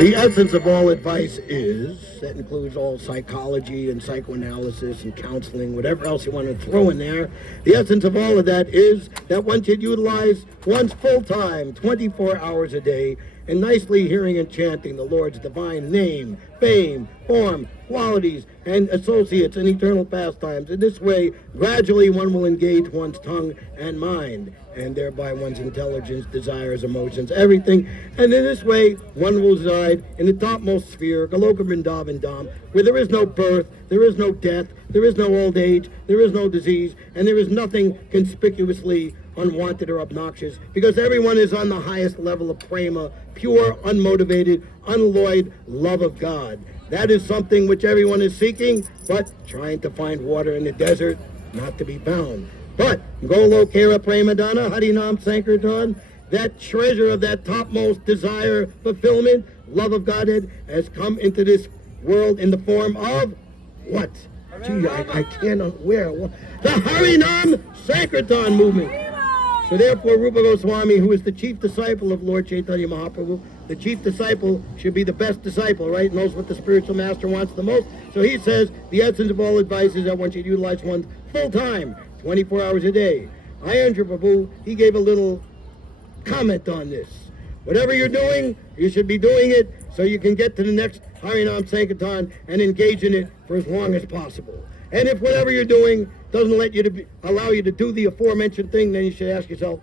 The essence of all advice is, that includes all psychology and psychoanalysis and counseling, whatever else you want to throw in there. The essence of all of that is that one should utilize one's full time, 24 hours a day, in nicely hearing and chanting the Lord's divine name, fame, form, qualities, and associates in eternal pastimes. In this way, gradually one will engage one's tongue and mind, and thereby one's intelligence, desires, emotions, everything. And in this way, one will reside in the topmost sphere, Goloka Vrindavan Dham, where there is no birth, there is no death, there is no old age, there is no disease, and there is nothing conspicuously unwanted or obnoxious, because everyone is on the highest level of prema, pure, unmotivated, unalloyed love of God. That is something which everyone is seeking, but trying to find water in the desert, not to be found. But Golo Kera Premadana, Harinam Sankirtan, that treasure of that topmost desire, fulfillment, love of Godhead, has come into this world in the form of what? Gee, I can't, where? The Harinam Sankirtan movement. So therefore, Rupa Goswami, who is the chief disciple of Lord Chaitanya Mahaprabhu, the chief disciple should be the best disciple, right? Knows what the spiritual master wants the most. So he says, the essence of all advice is that one should utilize one's full time, 24 hours a day. Ayandra Prabhu, he gave a little comment on this. Whatever you're doing, you should be doing it so you can get to the next Harinam Sankirtan and engage in it for as long as possible. And if whatever you're doing doesn't allow you to do the aforementioned thing, then you should ask yourself,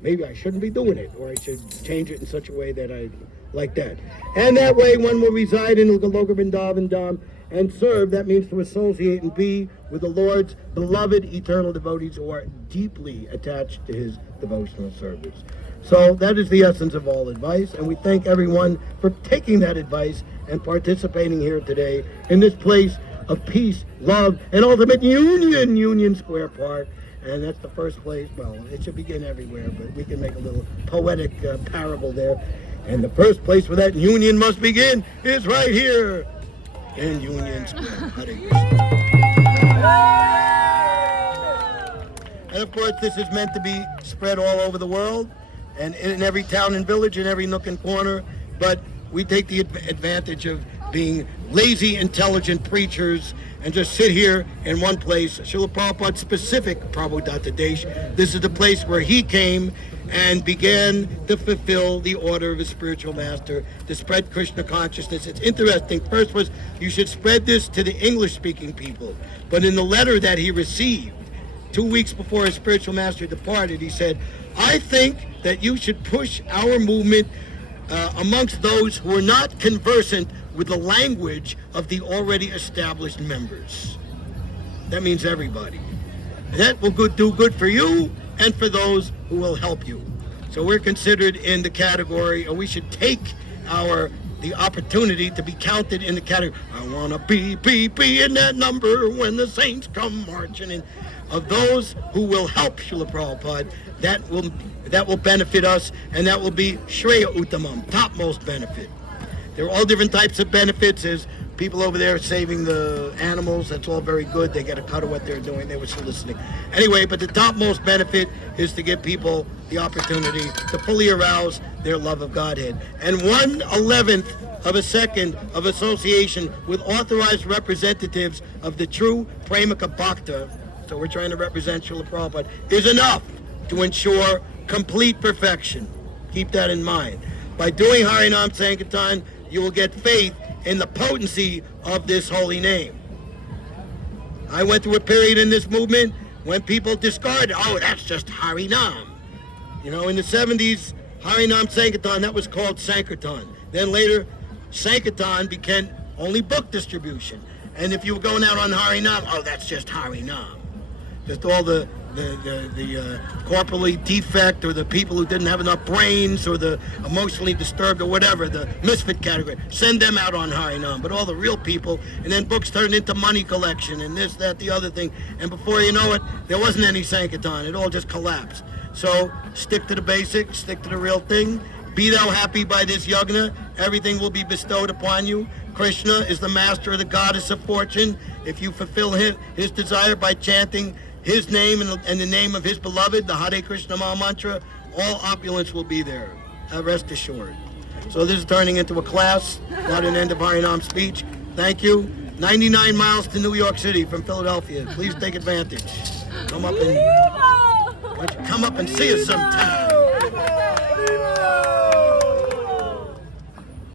maybe I shouldn't be doing it, or I should change it in such a way that I like that. And that way one will reside in Goloka Vrindavan Dham and serve. That means to associate and be with the Lord's beloved eternal devotees who are deeply attached to his devotional service. So that is the essence of all advice, and we thank everyone for taking that advice and participating here today in this place of peace, love, and ultimate union, Union Square Park. And that's the first place. Well, it should begin everywhere, but we can make a little poetic parable there. And the first place where that union must begin is right here in Union Square. Hare Krishna. And of course, this is meant to be spread all over the world and in every town and village, in every nook and corner. But we take the advantage of being lazy, intelligent preachers and just sit here in one place. Srila Prabhupada's specific Prabhu Datta Desh. This is the place where he came and began to fulfill the order of his spiritual master, to spread Krishna consciousness. It's interesting. First was, you should spread this to the English-speaking people. But in the letter that he received 2 weeks before his spiritual master departed, he said, I think that you should push our movement amongst those who are not conversant with the language of the already established members. That means everybody. And that will do good for you and for those who will help you. So we're considered in the category, or we should take the opportunity to be counted in the category. I want to be in that number when the saints come marching in. Of those who will help Srila Prabhupada, that will benefit us, and that will be Shreya Uttamam, topmost benefit. There are all different types of benefits. There's people over there saving the animals. That's all very good. They get a cut of what they're doing. They were soliciting. Anyway, but the topmost benefit is to give people the opportunity to fully arouse their love of Godhead. And 1/11th of a second of association with authorized representatives of the true Premika Bhakta, so we're trying to represent Srila Prabhupada, is enough to ensure complete perfection. Keep that in mind. By doing Harinam Sankirtan, you will get faith in the potency of this holy name. I went through a period in this movement when people discarded, that's just Harinam. You know, in the 70s, Harinam Sankirtan, that was called Sankirtan. Then later, Sankirtan became only book distribution. And if you were going out on Harinam, that's just Harinam. Just all the corporally defect, or the people who didn't have enough brains, or the emotionally disturbed, or whatever, the misfit category, send them out on Harinam. But all the real people, and then books turned into money collection and this, that, the other thing, and before you know it, there wasn't any Sankirtan. It all just collapsed. So stick to the basics, stick to the real thing. Be thou happy by this yagna. Everything will be bestowed upon you. Krishna is the master of the goddess of fortune. If you fulfill his desire by chanting his name and the name of his beloved, the Hare Krishna Maha Mantra, all opulence will be there. Rest assured. So this is turning into a class, not an end of Iron Arm speech. Thank you. 99 miles to New York City from Philadelphia. Please take advantage. Come up and see us sometime.